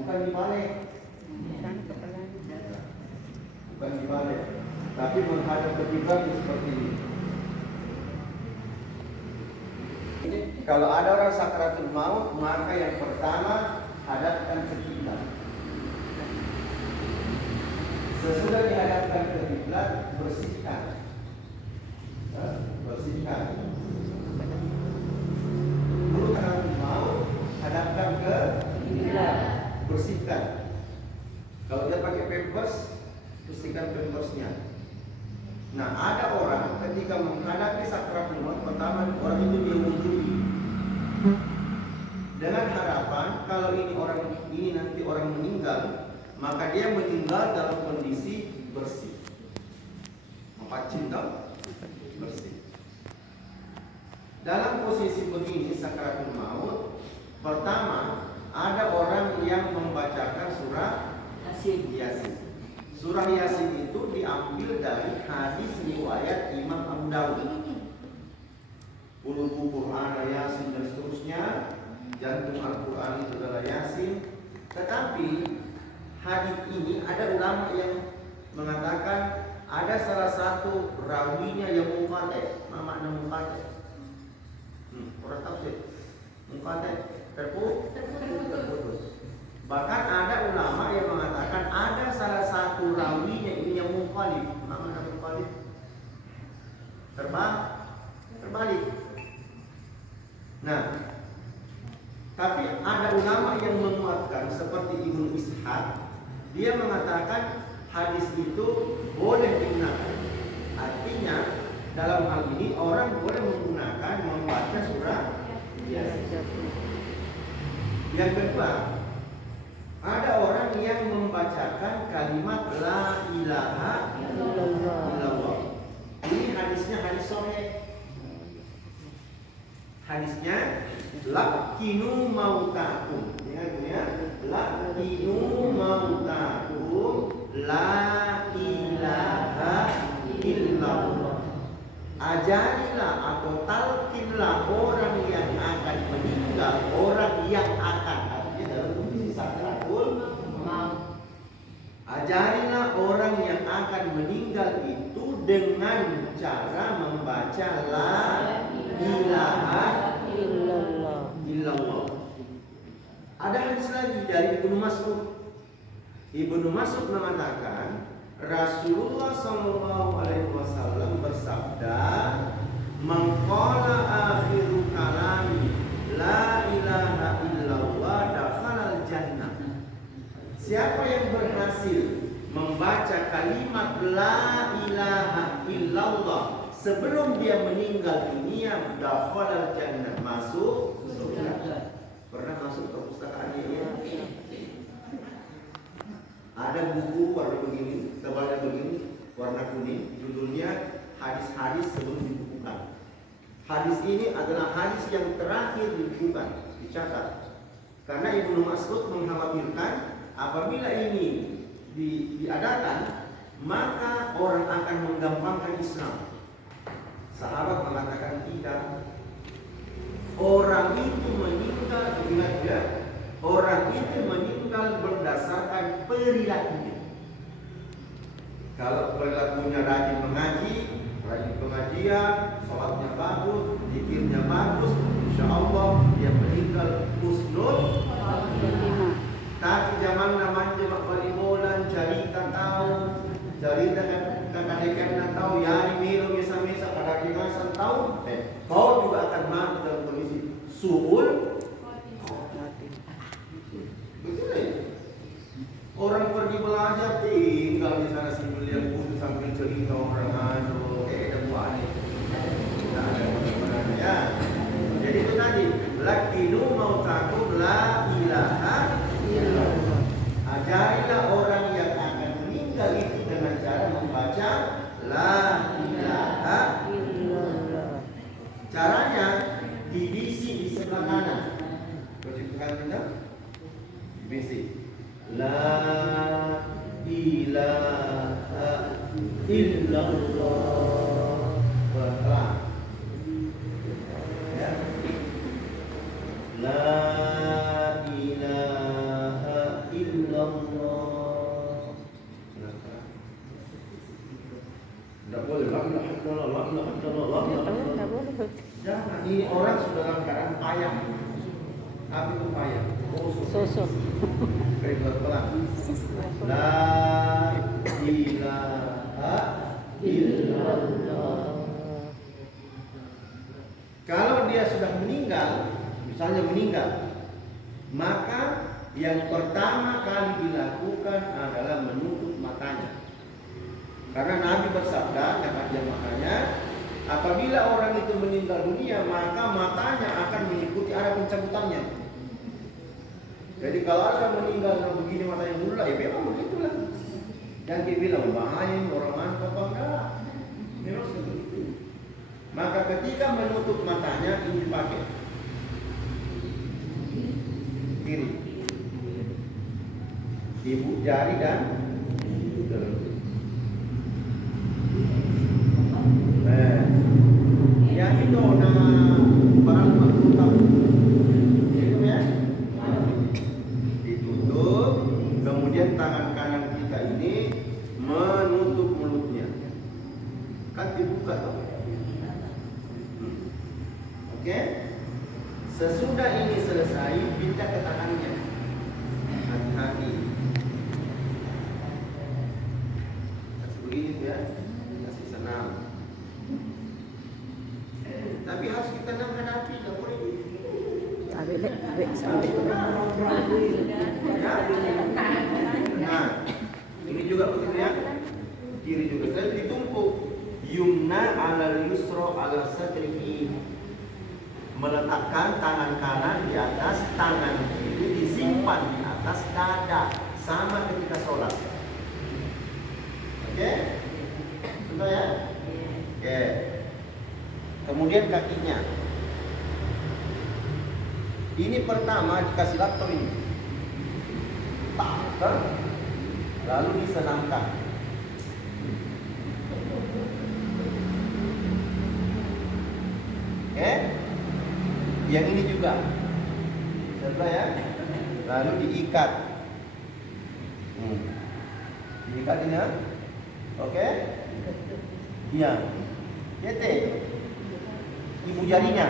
bukan dibalik. Bukan dibalik, tapi menghadap ke kiblat seperti ini. Kalau ada orang sakaratul maut, maka yang pertama hadapkan ke kiblat. Sesudah dihadapkan ke kiblat, bersihkan. Bersihkan. Dulu sakaratul maut, hadapkan ke kiblat, bersihkan. Kalau dia pakai pampers, bersihkan pampersnya. Nah, ada orang ketika menghadapi sakaratul maut, pertama orang itu dia wudhu dengan harapan kalau ini nanti orang meninggal, maka dia meninggal dalam kondisi bersih. 4 cinta bersih. Dalam posisi begini sakaratul maut, pertama ada orang yang membacakan surah Yasin. Surah Yasin itu diambil dari hadis riwayat Imam Abu Dawud. Qulubu Qur'an Yasin dan seterusnya. Jantung Al-Quran itu adalah Yasin. Tetapi hadis ini ada ulama yang mengatakan ada salah satu rawinya yang munqati'. Makna munqati'? Orang tafsir. Munqati' terputus. Bahkan ada ulama yang mengatakan ada salah satu rawinya ini yang mukhalif. Makna mukhalif? Terbalik. Nah, tapi ada ulama yang menguatkan seperti Ibnu Ishaq. Dia mengatakan hadis itu boleh digunakan. Artinya dalam hal ini orang boleh menggunakan membaca surah Yasin. Yang kedua, ada orang yang membacakan kalimat la ilaha illallah. Ini hadisnya hadis sahih. Hadisnya laqinu mautakum. Ya, laqinu mautakum la ilaha illallah. Ajarilah atau talkinlah orang yang akan meninggal, orang yang akan dalam kondisi sakaratul maut. Ajarilah orang yang akan meninggal itu dengan cara membaca la ilaha illallah. Ada hadis lagi dari Ibnu Mas'ud. Ibnu Mas'ud mengatakan Rasulullah SAW bersabda, "Man qala akhiru kalami la ilaha illallah dakhalal jannah." Siapa yang berhasil membaca kalimat la ilaha illallah sebelum dia meninggal dunia, dakhalal jannah, masuk surga. Pernah masuk ke perpustakaan ini? Ada buku warna begini, tebalnya begini, warna kuning, judulnya hadis-hadis sebelum dibukukan. Hadis ini adalah hadis yang terakhir dibukukan, dicatat. Karena Ibnu Mas'ud mengkhawatirkan apabila ini diadakan, maka orang akan menggampangkan Islam. Sahabat mengatakan tidak. Orang itu meninggal, ingat ya, orang itu meninggal berdasarkan perilakunya. Kalau perilakunya rajin mengaji, rajin pengajian, sholatnya bagus, zikirnya bagus, insya Allah dia meninggal husnul. Tapi zaman namanya bali bolan, cerita tahu, cerita kakak tahu, ya ini misa-misa pada kimasan tahu, kau juga akan mati dalam kondisi suul. Betul ya? Orang pergi belajar tinggal di sana sambil lihat buku sambil cerita orang aduh ada buah nih. Tidak ada benar-benar ya. Jadi itu tadi lakinu mautakum la ilaha illallah. Ajarilah orang yang akan meninggal itu dengan cara membaca la ilaha illallah. Caranya dibisi di sebelah kanan. Perhatikan kita. Dibisi. La ilaha illallah. Pelan. Ya. La ilaha itu payah. Susu. Pelan. La ilaha illallah. Kalau dia sudah meninggal, misalnya meninggal, maka yang pertama kali dilakukan adalah menutup matanya. Karena Nabi bersabda, kata makanya, apabila orang itu meninggal dunia, maka matanya akan mengikuti arah pencabutannya. Jadi kalau ada meninggal begini matanya mula, ya memang begitulah. Jangan dibilang bahaya orang mantap apa enggak. Memang seperti itu. Maka ketika menutup matanya ini dipakai kiri, ibu jari dan yang itu nama barang makhluk itu ya, ditutup, kemudian tangan kanan kita ini menutup mulutnya, kan dibuka tuh. Oke? Sesudah ini selesai, pindah ke tangannya. Hati-hati. Kasih begini ya, kasih senang. Tapi harus kita menghadapi, tidak boleh. Nah, ini juga begitu ya. Kiri juga. Saya ditumpuk. Yumna ala yusro ala sadrihi. Meletakkan tangan kanan di atas tangan kiri, disimpan di atas dada, sama ketika sholat. Oke? Sudah ya? Oke. Kemudian kakinya. Ini pertama dikasih laptop ini. Tak, lalu disenangkan. Oke? Yang ini juga. Coba ya. Lalu diikat. Diikat ini ya. Oke? Iya. Yete. Ibu jarinya.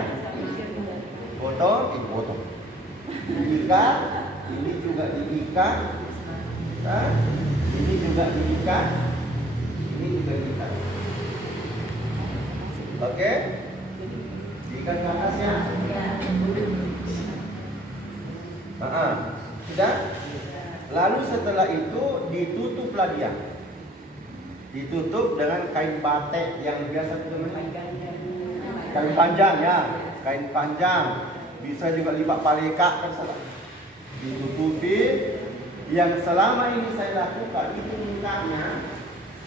Potong, potong. Diikat, ini juga diikat. Nah, ini juga diikat. Ini juga diikat. Oke? Diikat ke atasnya. Sudah? Lalu setelah itu ditutuplah dia. Ditutup dengan kain batik yang biasa kain panjang ya, kain panjang. Bisa juga lipat paleka kan salah. Ditutupi. Yang selama ini saya lakukan itu mintanya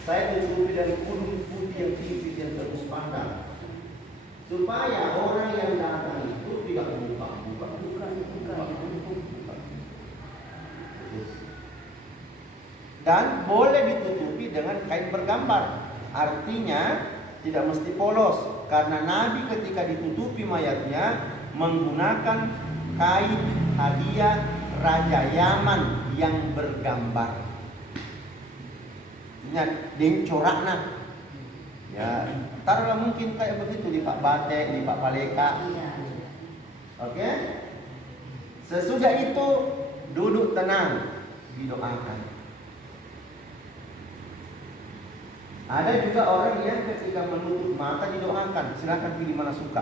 saya tutupi dari kudung putih yang tipis yang terus pandang, supaya orang yang datang itu tidak buka. Dan boleh ditutupi dengan kain bergambar. Artinya tidak mesti polos, karena Nabi ketika ditutupi mayatnya menggunakan kain hadiah Raja Yaman yang bergambar. Ingat, ding corakna. Ya, taruhlah mungkin kayak begitu di Pak Batek, di Pak Paleka. Oke? Sesudah itu duduk tenang, didoakan. Ada juga orang yang ketika menutup mata didoakan. Silakan pilih mana suka.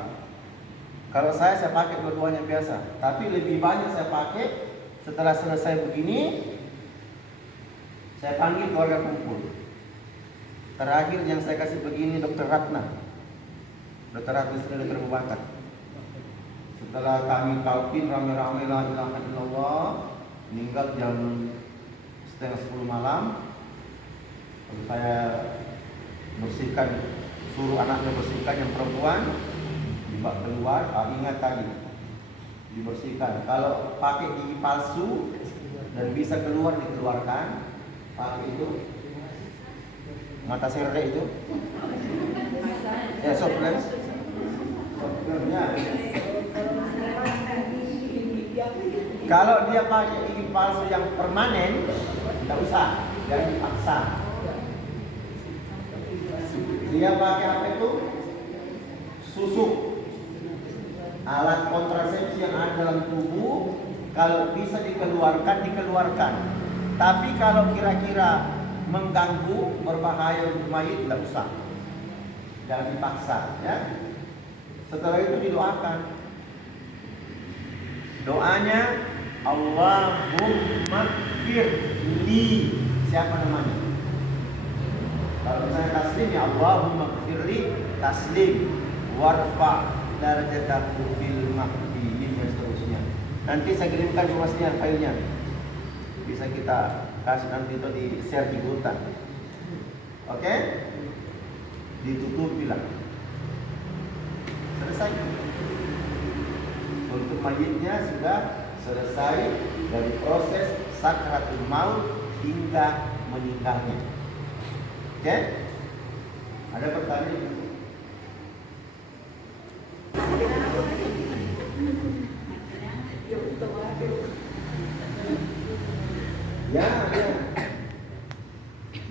Kalau saya pakai dua-duanya biasa. Tapi lebih banyak saya pakai setelah selesai begini, saya panggil keluarga kumpul. Terakhir yang saya kasih begini Dr. Ratna. Dr. Ratna istri Dr. Abu Bakar. Setelah kami talqin rame-rame la ilaha illallah, meninggal jam 9:30 malam. Lalu saya bersihkan, suruh anaknya bersihkan yang perempuan, dibawa keluar. Ingat tadi dibersihkan. Kalau pakai gigi palsu dan bisa keluar, dikeluarkan. Pakai itu mata sirde itu, ya soft lens, software-nya. Kalau dia pakai gigi palsu yang permanen, tidak usah, jangan dipaksa. Dia pakai apa itu? Susuk, alat kontrasepsi yang ada dalam tubuh, Kalau bisa dikeluarkan, dikeluarkan. Tapi kalau kira-kira mengganggu, berbahaya untuk mayit, tidak usah. Jangan dipaksa, ya. Setelah itu didoakan. Doanya Allahumma firli. Siapa namanya? Kalau misalnya taslim, ya Allahumma firli taslim warfa darajatahu fil mahdiyin dan seterusnya. Nanti saya kirimkan luasnya filenya. Bisa kita kasih nanti itu di share di grup. Oke? Ditutupi lah. Selesai. Untuk mayitnya sudah selesai dari proses sakratul maut hingga meninggalnya. Oke? Ada pertanyaan? Ya, ya.